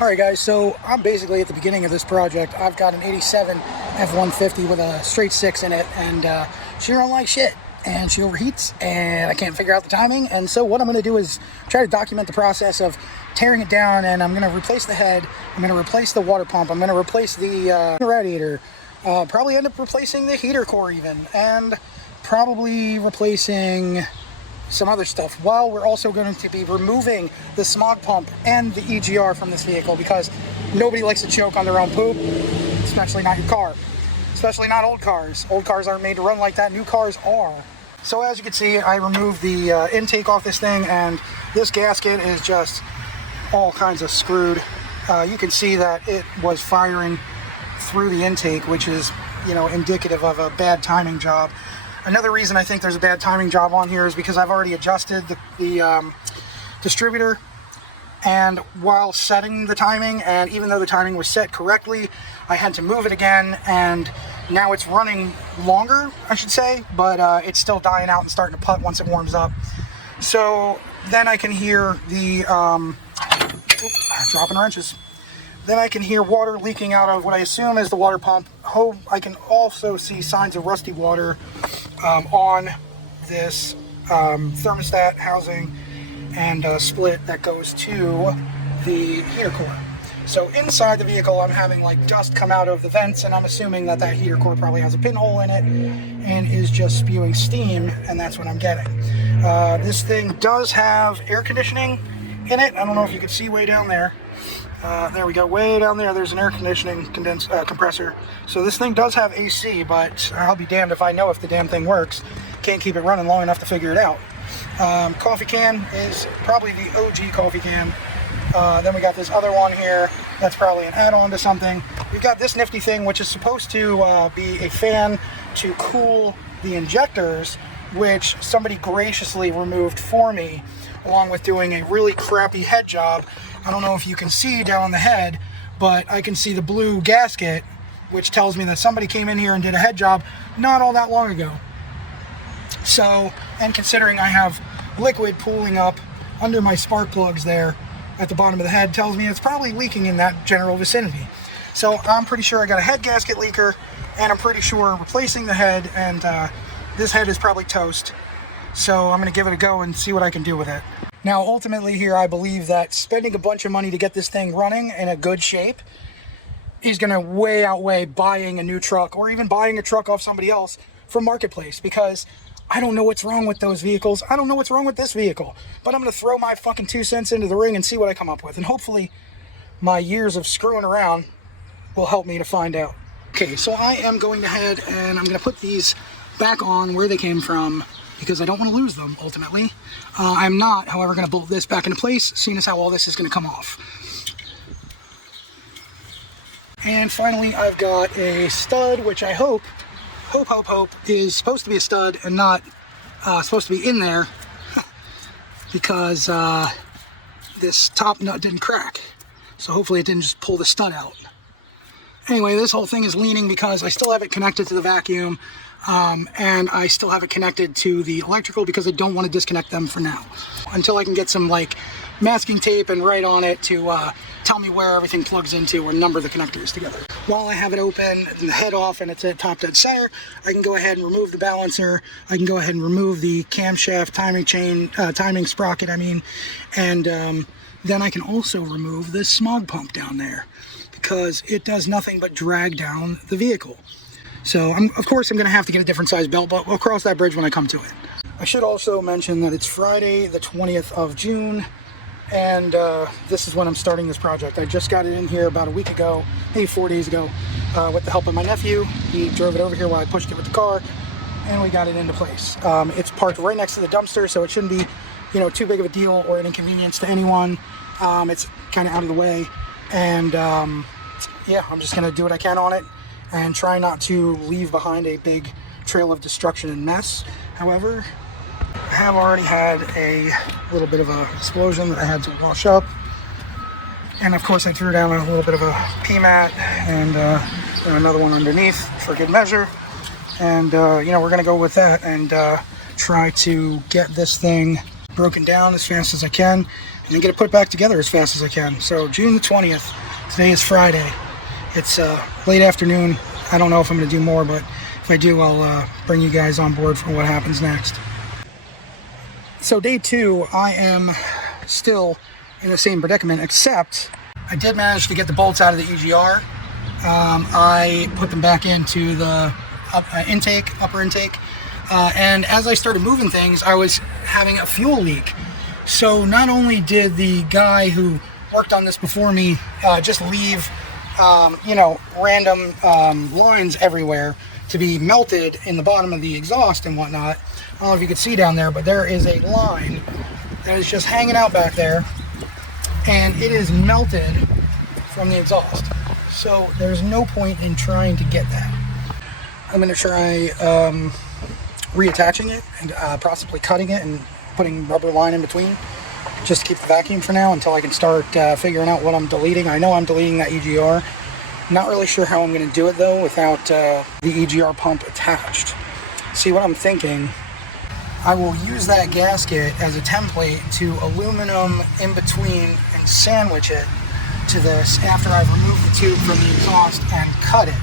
Alright guys, so I'm basically at the beginning of this project. I've got an 87 F150 with a straight 6 in it, and she don't like shit. And she overheats, and I can't figure out the timing. And so what I'm going to do is try to document the process of tearing it down, and I'm going to replace the head, I'm going to replace the water pump, I'm going to replace the radiator, probably end up replacing the heater core even, and probably replacing some other stuff, while we're also going to be removing the smog pump and the EGR from this vehicle, because nobody likes to choke on their own poop, especially not your car, especially not old cars. Old cars aren't made to run like that, new cars are. So as you can see, I removed the intake off this thing, and this gasket is just all kinds of screwed. You can see that it was firing through the intake, which is, you know, indicative of a bad timing job. Another reason I think there's a bad timing job on here is because I've already adjusted the distributor, and while setting the timing, and even though the timing was set correctly, I had to move it again, and now it's running longer, I should say, but it's still dying out and starting to putt once it warms up. So then I can hear the dropping wrenches. Then I can hear water leaking out of what I assume is the water pump. I can also see signs of rusty water on this thermostat housing and split that goes to the heater core. So inside the vehicle, I'm having like dust come out of the vents, and I'm assuming that that heater core probably has a pinhole in it and is just spewing steam, and that's what I'm getting. This thing does have air conditioning in it. I don't know if you can see way down there. There we go, way down there, there's an air conditioning compressor. So this thing does have AC, but I'll be damned if I know if the damn thing works. Can't keep it running long enough to figure it out. Coffee can is probably the OG coffee can. Then we got this other one here, that's probably an add-on to something. We've got this nifty thing, which is supposed to be a fan to cool the injectors, which somebody graciously removed for me, along with doing a really crappy head job. I don't know if you can see down the head, but I can see the blue gasket, which tells me that somebody came in here and did a head job not all that long ago. So, and considering I have liquid pooling up under my spark plugs there at the bottom of the head, tells me it's probably leaking in that general vicinity. So I'm pretty sure I got a head gasket leaker, and I'm pretty sure replacing the head, and this head is probably toast. So I'm going to give it a go and see what I can do with it. Now, ultimately here, I believe that spending a bunch of money to get this thing running in a good shape is going to way outweigh buying a new truck, or even buying a truck off somebody else from Marketplace, because I don't know what's wrong with those vehicles. I don't know what's wrong with this vehicle, but I'm going to throw my fucking 2 cents into the ring and see what I come up with. And hopefully my years of screwing around will help me to find out. Okay, so I am going ahead and I'm going to put these back on where they came from, because I don't want to lose them, ultimately. I'm not, however, going to bolt this back into place, seeing as how all this is going to come off. And finally, I've got a stud, which I hope is supposed to be a stud and not supposed to be in there, because this top nut didn't crack. So hopefully it didn't just pull the stud out. Anyway, this whole thing is leaning because I still have it connected to the vacuum, and I still have it connected to the electrical, because I don't want to disconnect them for now, until I can get some like masking tape and write on it to tell me where everything plugs into and number the connectors together. While I have it open and the head off and it's at top dead center, I can go ahead and remove the balancer. I can go ahead and remove the camshaft timing sprocket, and then I can also remove this smog pump down there, because it does nothing but drag down the vehicle. So, of course, I'm going to have to get a different size belt, but we'll cross that bridge when I come to it. I should also mention that it's Friday, the 20th of June, and this is when I'm starting this project. I just got it in here about a week ago, maybe 4 days ago, with the help of my nephew. He drove it over here while I pushed it with the car, and we got it into place. It's parked right next to the dumpster, so it shouldn't be, too big of a deal or an inconvenience to anyone. It's kind of out of the way, and yeah, I'm just going to do what I can on it and try not to leave behind a big trail of destruction and mess. However, I have already had a little bit of an explosion that I had to wash up, and of course I threw down a little bit of a pea mat and another one underneath for good measure, and we're going to go with that and try to get this thing broken down as fast as I can. and then get it put back together as fast as I can. So June the 20th, today is Friday. It's late afternoon. I don't know if I'm going to do more, but if I do, I'll bring you guys on board for what happens next. So day 2, I am still in the same predicament, except I did manage to get the bolts out of the EGR. I put them back into the upper intake, and as I started moving things, I was having a fuel leak. So not only did the guy who worked on this before me just leave random lines everywhere to be melted in the bottom of the exhaust and whatnot. I don't know if you can see down there, but there is a line that is just hanging out back there, and it is melted from the exhaust. So there's no point in trying to get that. I'm going to try reattaching it and possibly cutting it and putting rubber line in between, just to keep the vacuum for now until I can start figuring out what I'm deleting. I know I'm deleting that EGR. Not really sure how I'm going to do it though without the EGR pump attached. See, what I'm thinking, I will use that gasket as a template to aluminum in between and sandwich it to this after I've removed the tube from the exhaust and cut it.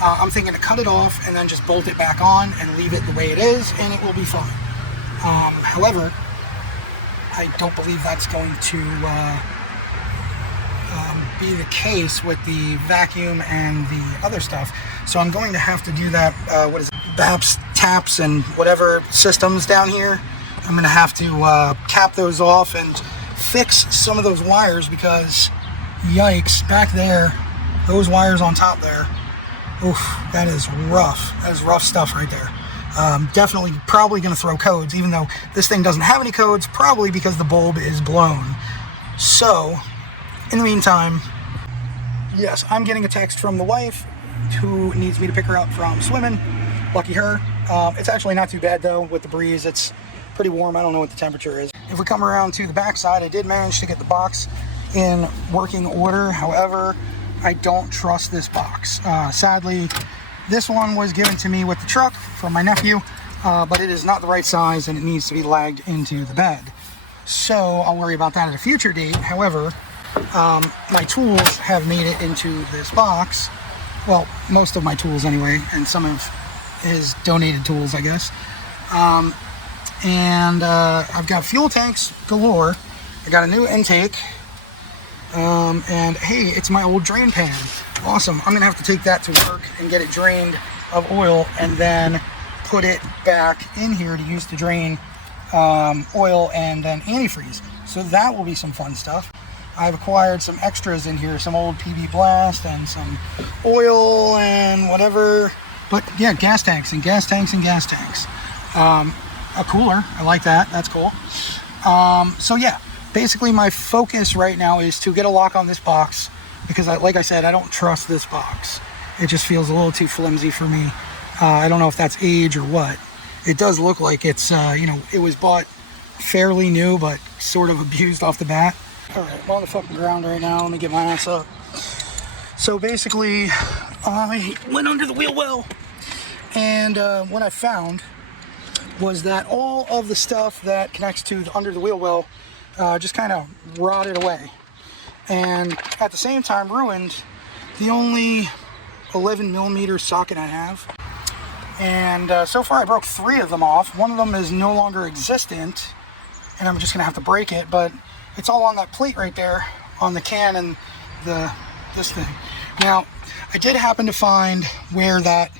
I'm thinking to cut it off and then just bolt it back on and leave it the way it is, and it will be fine. However, I don't believe that's going to be the case with the vacuum and the other stuff. So I'm going to have to do that, BAPS, taps, and whatever systems down here. I'm going to have to cap those off and fix some of those wires because, yikes, back there, those wires on top there, oof, that is rough. That is rough stuff right there. Definitely probably going to throw codes, even though this thing doesn't have any codes, probably because the bulb is blown. So, in the meantime, yes, I'm getting a text from the wife who needs me to pick her up from swimming. Lucky her. It's actually not too bad though with the breeze. It's pretty warm. I don't know what the temperature is. If we come around to the back side, I did manage to get the box in working order. However, I don't trust this box. Sadly, this one was given to me with the truck from my nephew, but it is not the right size and it needs to be lagged into the bed. So I'll worry about that at a future date. However, my tools have made it into this box. Well, most of my tools anyway, and some of his donated tools, I guess. And I've got fuel tanks galore. I got a new intake. And hey, it's my old drain pan. Awesome. I'm gonna have to take that to work and get it drained of oil and then put it back in here to use to drain oil and then antifreeze. So that will be some fun stuff. I've acquired some extras in here, some old PB Blast and some oil and whatever. But yeah, gas tanks and gas tanks and gas tanks. A cooler, I like that, that's cool. So yeah, basically my focus right now is to get a lock on this box because like I said, I don't trust this box. It just feels a little too flimsy for me. I don't know if that's age or what. It does look like it's, it was bought fairly new, but sort of abused off the bat. All right, I'm on the fucking ground right now. Let me get my ass up. So basically, I went under the wheel well, and what I found was that all of the stuff that connects to under the wheel well just kind of rotted away, and at the same time ruined the only 11 millimeter socket I have. And so far I broke 3 of them off. One of them is no longer existent, and I'm just gonna have to break it, but it's all on that plate right there on the can and this thing. Now, I did happen to find where that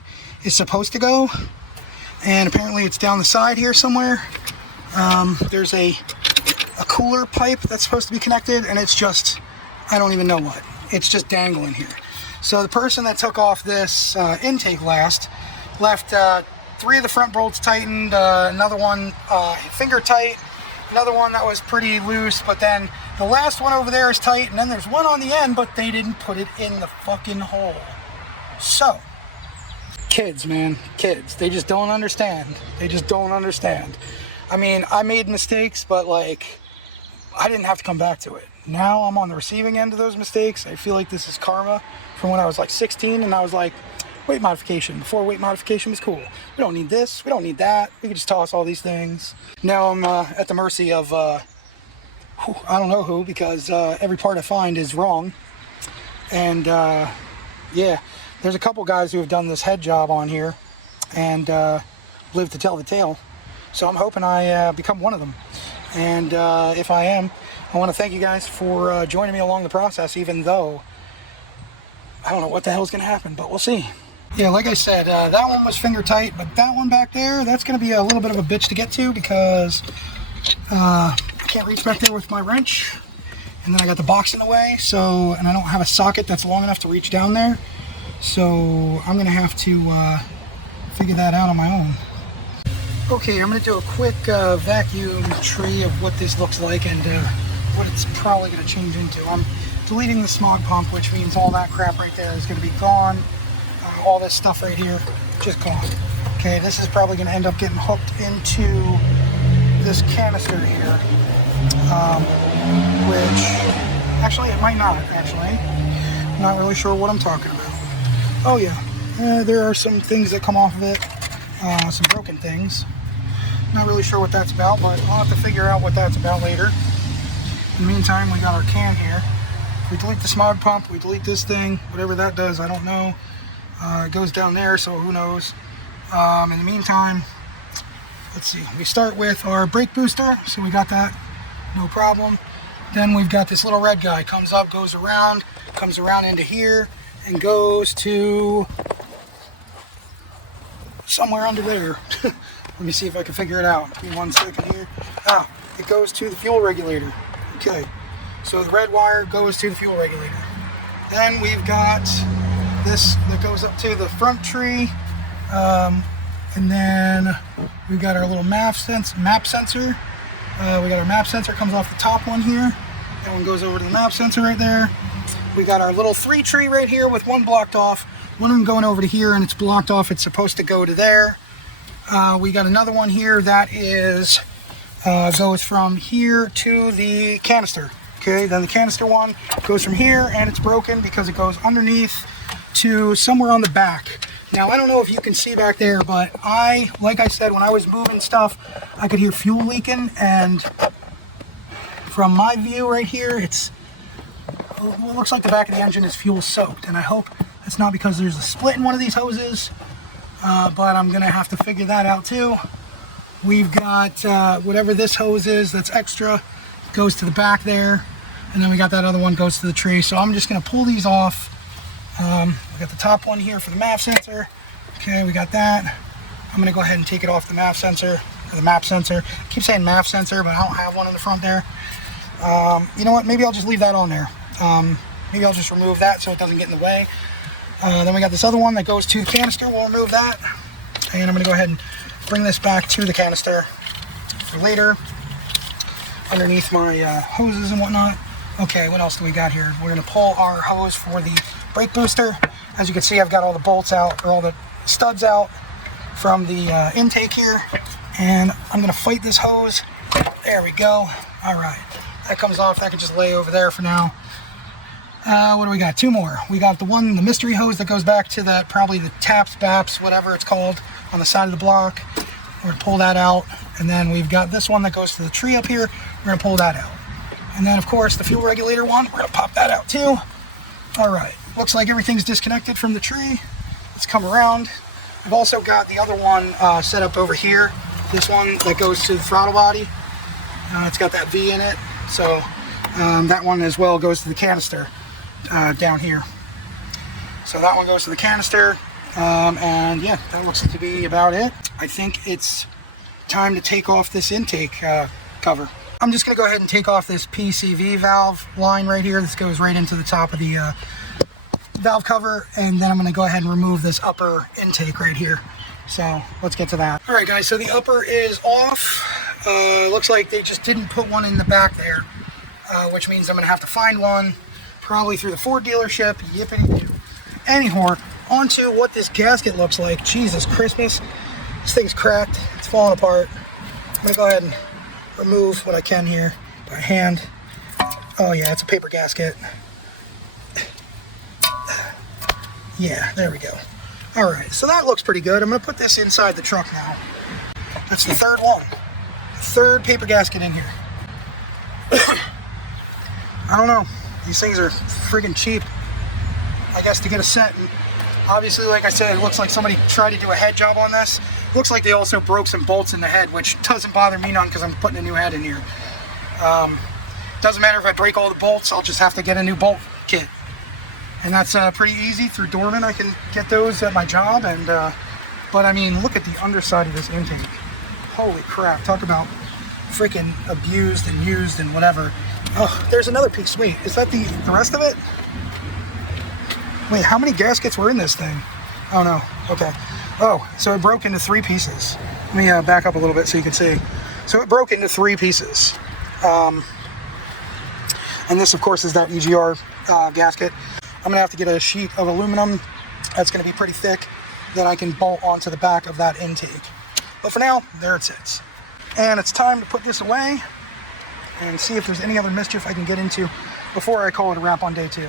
is supposed to go, and apparently it's down the side here somewhere. There's a cooler pipe that's supposed to be connected, and it's just, I don't even know what. It's just dangling here. So the person that took off this intake left 3 of the front bolts tightened, another one finger tight, another one that was pretty loose, but then the last one over there is tight, and then there's one on the end, but they didn't put it in the fucking hole. So, kids, man, kids, they just don't understand. They just don't understand. I mean, I made mistakes, but like, I didn't have to come back to it. Now I'm on the receiving end of those mistakes. I feel like this is karma from when I was like 16, and I was like, weight modification. Before, weight modification was cool. We don't need this, we don't need that. We can just toss all these things. Now I'm at the mercy of I don't know who, because every part I find is wrong. And yeah, there's a couple guys who have done this head job on here and live to tell the tale. So I'm hoping I become one of them. And if I am, I want to thank you guys for joining me along the process, even though I don't know what the hell's going to happen, but we'll see. Yeah, like I said, that one was finger tight, but that one back there, that's going to be a little bit of a bitch to get to, because I can't reach back there with my wrench. And then I got the box in the way, so, and I don't have a socket that's long enough to reach down there. So I'm going to have to figure that out on my own. Okay, I'm going to do a quick vacuum tree of what this looks like and what it's probably going to change into. I'm deleting the smog pump, which means all that crap right there is going to be gone. All this stuff right here, just gone. Okay, this is probably going to end up getting hooked into this canister here, which actually it might not. Actually, I'm not really sure what I'm talking about. Oh yeah, there are some things that come off of it, some broken things. Not really sure what that's about, but I'll have to figure out what that's about later. In the meantime, we got our can here. We delete the smog pump, we delete this thing, whatever that does, I don't know. It goes down there, so who knows. In the meantime, let's see, we start with our brake booster, so we got that, no problem. Then we've got this little red guy, comes up, comes around into here, and goes to somewhere under there. Let me see if I can figure it out. Give me 1 second here. Ah, it goes to the fuel regulator. Okay, so the red wire goes to the fuel regulator. Then we've got this that goes up to the front tree, and then we've got our little map sensor. We got our map sensor, comes off the top one here. That one goes over to the map sensor right there. We got our little 3 tree right here with one blocked off. One of them going over to here, and it's blocked off. It's supposed to go to there. We got another one here that is goes from here to the canister. Okay, then the canister one goes from here, and it's broken because it goes underneath to somewhere on the back. Now I don't know if you can see back there, but like I said, when I was moving stuff, I could hear fuel leaking, and from my view right here, it looks like the back of the engine is fuel soaked, and I hope it's not because there's a split in one of these hoses, but I'm gonna have to figure that out too. We've got whatever this hose is that's extra goes to the back there, and then we got that other one goes to the tree. So I'm just gonna pull these off. We got the top one here for the map sensor. Okay, we got that. I'm gonna go ahead and take it off the map sensor, or the map sensor. I keep saying map sensor, but I don't have one in the front there. You know what, maybe I'll just leave that on there. Maybe I'll just remove that so it doesn't get in the way. Then we got this other one that goes to the canister. We'll remove that. And I'm gonna go ahead and bring this back to the canister for later, underneath my hoses and whatnot. Okay, what else do we got here? We're gonna pull our hose for the brake booster. As you can see, I've got all the bolts out, or all the studs out from the intake here, and I'm gonna fight this hose. There we go. All right, that comes off. That can just lay over there for now. What do we got? 2 more. We got the mystery hose that goes back to that, probably the taps, baps, whatever it's called, on the side of the block. We're gonna pull that out, and then we've got this one that goes to the tree up here. We're gonna pull that out, and then of course the fuel regulator one. We're gonna pop that out too. All right. Looks like everything's disconnected from the tree. Let's come around. I've also got the other one set up over here. This one that goes to the throttle body. It's got that V in it, so that one as well goes to the canister down here. So that one goes to the canister, and yeah, that looks to be about it. I think it's time to take off this intake cover. I'm just going to go ahead and take off this PCV valve line right here. This goes right into the top of the valve cover, and then I'm going to go ahead and remove this upper intake right here. So let's get to that. All right guys, so the upper is off. Looks like they just didn't put one in the back there, which means I'm going to have to find one probably through the Ford dealership. Yippity-doo. Anyhow, onto what this gasket looks like. Jesus Christmas, this thing's cracked. It's falling apart. I'm going to go ahead and remove what I can here by hand. Oh yeah, it's a paper gasket. Yeah, there we go. All right, so that looks pretty good. I'm gonna put this inside the truck now. That's the third one. Third paper gasket in here. I don't know. These things are friggin' cheap, I guess, to get a set. And obviously, like I said, it looks like somebody tried to do a head job on this. Looks like they also broke some bolts in the head, which doesn't bother me none because I'm putting a new head in here. Doesn't matter if I break all the bolts, I'll just have to get a new bolt kit. And that's pretty easy. Through Dorman, I can get those at my job. And but I mean, look at the underside of this intake. Holy crap, talk about freaking abused and used and whatever. Oh, there's another piece. Wait, is that the rest of it? Wait, how many gaskets were in this thing? Oh no, okay. Oh, so it broke into 3 pieces. Let me back up a little bit so you can see. So it broke into 3 pieces. And this, of course, is that EGR gasket. I'm gonna have to get a sheet of aluminum that's gonna be pretty thick that I can bolt onto the back of that intake. But for now, there it sits. And it's time to put this away and see if there's any other mischief I can get into before I call it a wrap on day 2.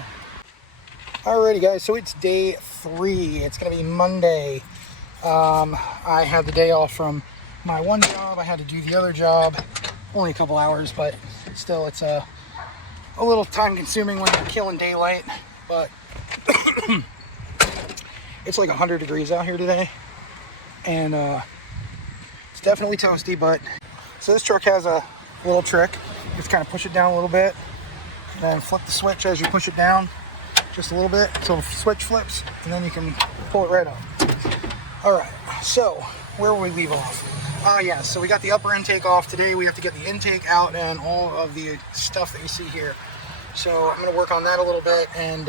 Alrighty guys, so it's day 3. It's gonna be Monday. I had the day off from my one job. I had to do the other job. Only a couple hours, but still it's a little time consuming when you're killing daylight. But it's like 100 degrees out here today. And it's definitely toasty, but so this truck has a little trick. You just kind of push it down a little bit and then flip the switch as you push it down just a little bit until the switch flips, and then you can pull it right up. All right, so where will we leave off? Yeah, so we got the upper intake off. Today we have to get the intake out and all of the stuff that you see here. So I'm gonna work on that a little bit, and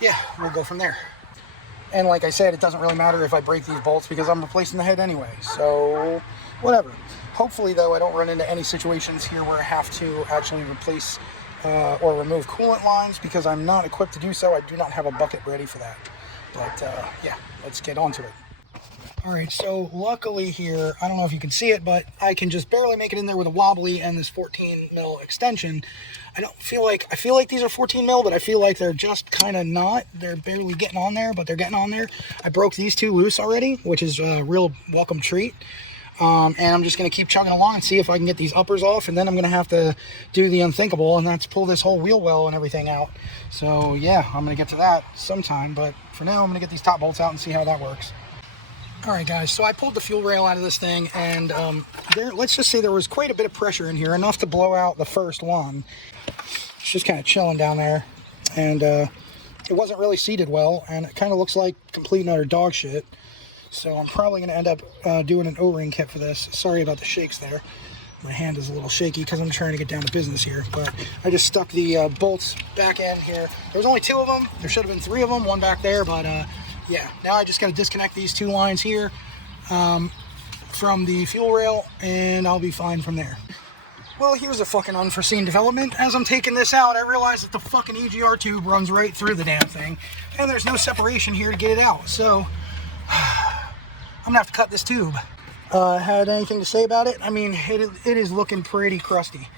yeah, we'll go from there. And like I said, it doesn't really matter if I break these bolts because I'm replacing the head anyway, so whatever. Hopefully though, I don't run into any situations here where I have to actually replace or remove coolant lines because I'm not equipped to do so. I do not have a bucket ready for that. But yeah, let's get on to it. All right, so luckily here, I don't know if you can see it, but I can just barely make it in there with a wobbly and this 14 mil extension. I feel like these are 14 mil, but I feel like they're just kind of not. They're barely getting on there, but they're getting on there. I broke these 2 loose already, which is a real welcome treat. And I'm just going to keep chugging along and see if I can get these uppers off, and then I'm going to have to do the unthinkable, and that's pull this whole wheel well and everything out. So yeah, I'm going to get to that sometime, but for now I'm going to get these top bolts out and see how that works. All right guys, so I pulled the fuel rail out of this thing, and let's just say there was quite a bit of pressure in here, enough to blow out the first one. It's just kind of chilling down there, and it wasn't really seated well, and it kind of looks like complete and utter dog shit. So I'm probably going to end up doing an O-ring kit for this. Sorry about the shakes there. My hand is a little shaky because I'm trying to get down to business here. But I just stuck the bolts back in here. There was only 2 of them. There should have been 3 of them, one back there. But yeah, now I just got to disconnect these 2 lines here from the fuel rail, and I'll be fine from there. Well, here's a fucking unforeseen development. As I'm taking this out, I realize that the fucking EGR tube runs right through the damn thing, and there's no separation here to get it out. So I'm gonna have to cut this tube. Had anything to say about it? I mean, it is looking pretty crusty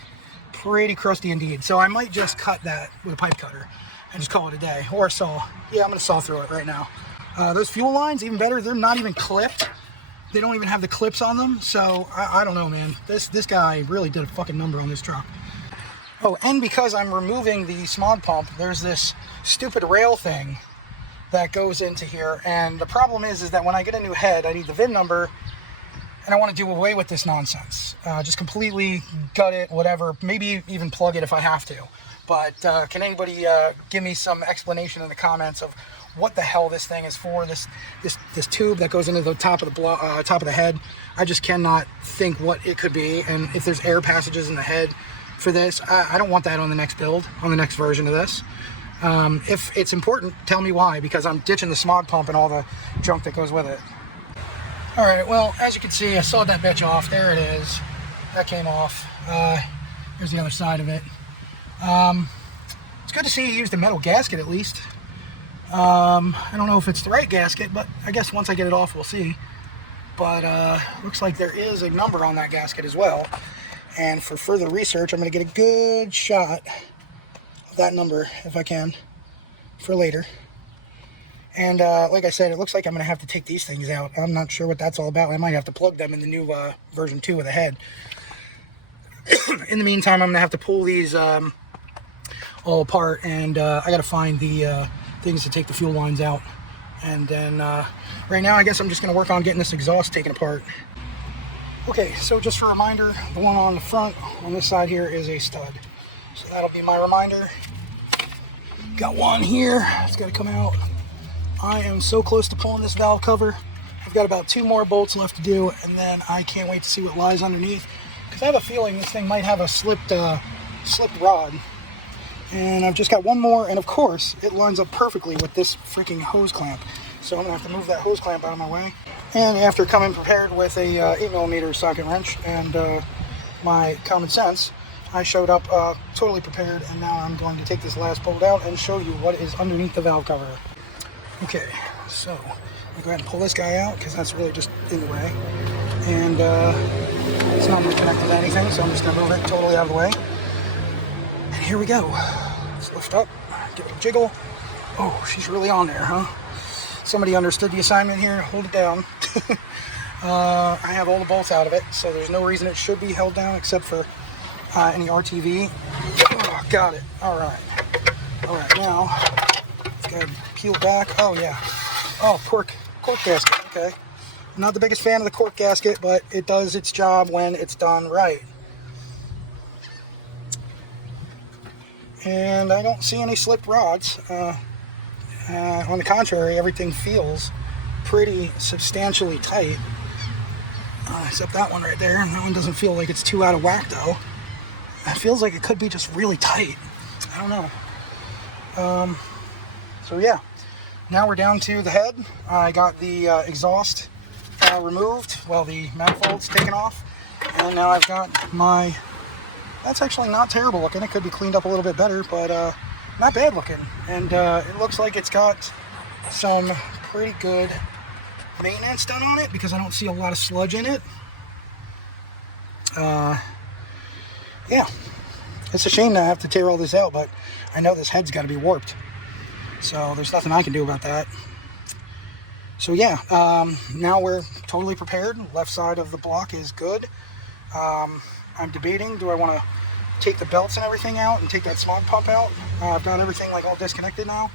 indeed. So I might just cut that with a pipe cutter and just call it a day, or a saw. Yeah, I'm gonna saw through it right now. Those fuel lines, even better, they're not even clipped. They don't even have the clips on them. So I don't know, man. This guy really did a fucking number on this truck. Oh, and because I'm removing the smog pump, there's this stupid rail thing that goes into here, and the problem is that when I get a new head, I need the VIN number, and I want to do away with this nonsense. Just completely gut it, whatever, maybe even plug it if I have to. But can anybody give me some explanation in the comments of what the hell this thing is for? This tube that goes into the top of the head. I just cannot think what it could be, and if there's air passages in the head for this, I don't want that on the next build, on the next version of this. If it's important, tell me why, because I'm ditching the smog pump and all the junk that goes with it. All right, well, as you can see, I sawed that bitch off. There it is. That came off. Here's the other side of it. It's good to see you used a metal gasket at least. I don't know if it's the right gasket, but I guess once I get it off, we'll see. But looks like there is a number on that gasket as well. And for further research, I'm going to get a good shot of that number, if I can, for later. And like I said, it looks like I'm going to have to take these things out. I'm not sure what that's all about. I might have to plug them in the new version 2 of the head. In the meantime, I'm going to have to pull these all apart, and I got to find the things to take the fuel lines out. And then right now I guess I'm just going to work on getting this exhaust taken apart. Okay, so just for a reminder, the one on the front on this side here is a stud. So that'll be my reminder. Got one here, it's got to come out. I am so close to pulling this valve cover. I've got about 2 more bolts left to do, and then I can't wait to see what lies underneath, because I have a feeling this thing might have a slipped rod. And I've just got one more, and of course it lines up perfectly with this freaking hose clamp. So I'm gonna have to move that hose clamp out of my way. And after coming prepared with a 8mm socket wrench and my common sense, I showed up totally prepared, and now I'm going to take this last bolt out and show you what is underneath the valve cover. Okay, so I'm gonna go ahead and pull this guy out, because that's really just in the way. And it's not really connected to anything, so I'm just gonna move it totally out of the way. And here we go. Let's lift up, give it a jiggle. Oh, she's really on there, huh? Somebody understood the assignment here. Hold it down. I have all the bolts out of it, so there's no reason it should be held down except for any RTV. Oh, got it. All right. All right, now let's go ahead and peel back. Oh yeah. Oh, cork gasket. Okay. I'm not the biggest fan of the cork gasket, but it does its job when it's done right. And I don't see any slipped rods. On the contrary, everything feels pretty substantially tight, except that one right there. That one doesn't feel like it's too out of whack though. It feels like it could be just really tight. I don't know. So yeah, now we're down to the head. I got the exhaust removed, well, the manifolds taken off, and now I've got my, that's actually not terrible looking. It could be cleaned up a little bit better, but not bad looking. And it looks like it's got some pretty good maintenance done on it, because I don't see a lot of sludge in it. Yeah, it's a shame that I have to tear all this out, but I know this head's got to be warped, so there's nothing I can do about that. So yeah, now we're totally prepared. Left side of the block is good. I'm debating, do I want to take the belts and everything out and take that smog pump out? I've got everything like all disconnected now,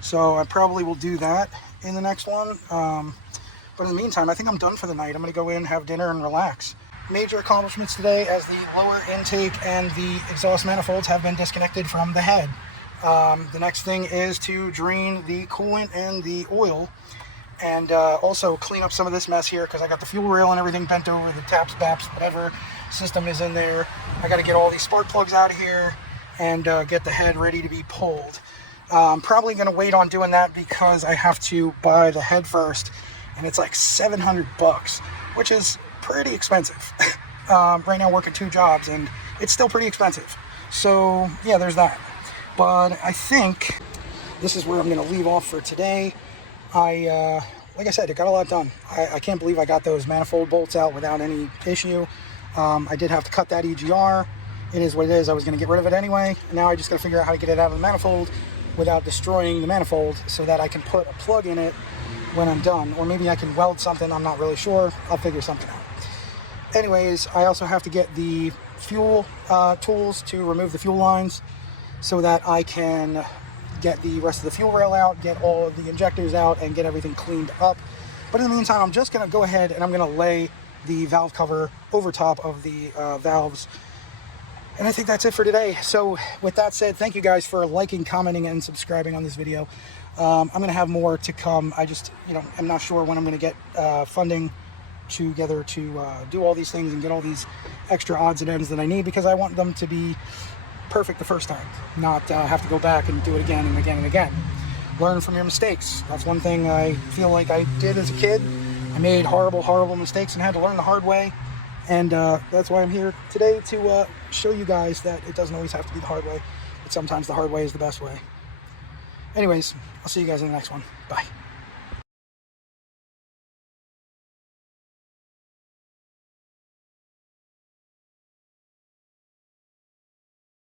so I probably will do that in the next one. But in the meantime, I think I'm done for the night. I'm going to go in, have dinner, and relax. Major accomplishments today, as the lower intake and the exhaust manifolds have been disconnected from the head. The next thing is to drain the coolant and the oil, and also clean up some of this mess here, because I got the fuel rail and everything bent over, the taps, baps, whatever system is in there. I got to get all these spark plugs out of here and get the head ready to be pulled. I'm probably going to wait on doing that, because I have to buy the head first, and it's like $700, which is pretty expensive. Right now working 2 jobs, and it's still pretty expensive. So yeah, there's that. But I think this is where I'm going to leave off for today. Like I said, it got a lot done. I can't believe I got those manifold bolts out without any issue. I did have to cut that EGR. It is what it is. I was going to get rid of it anyway. Now I just got to figure out how to get it out of the manifold without destroying the manifold, so that I can put a plug in it when I'm done. Or maybe I can weld something. I'm not really sure. I'll figure something out. Anyways, I also have to get the fuel tools to remove the fuel lines, so that I can get the rest of the fuel rail out, get all of the injectors out, and get everything cleaned up. But in the meantime, I'm just going to go ahead and I'm going to lay the valve cover over top of the valves. And I think that's it for today. So with that said, thank you guys for liking, commenting, and subscribing on this video. I'm going to have more to come. I just, I'm not sure when I'm going to get funding together to do all these things and get all these extra odds and ends that I need, because I want them to be perfect the first time, not have to go back and do it again and again and again. Learn from your mistakes. That's one thing I feel like I did as a kid. I made horrible mistakes and had to learn the hard way, and that's why I'm here today, to show you guys that it doesn't always have to be the hard way, but sometimes the hard way is the best way. Anyways, I'll see you guys in the next one. Bye.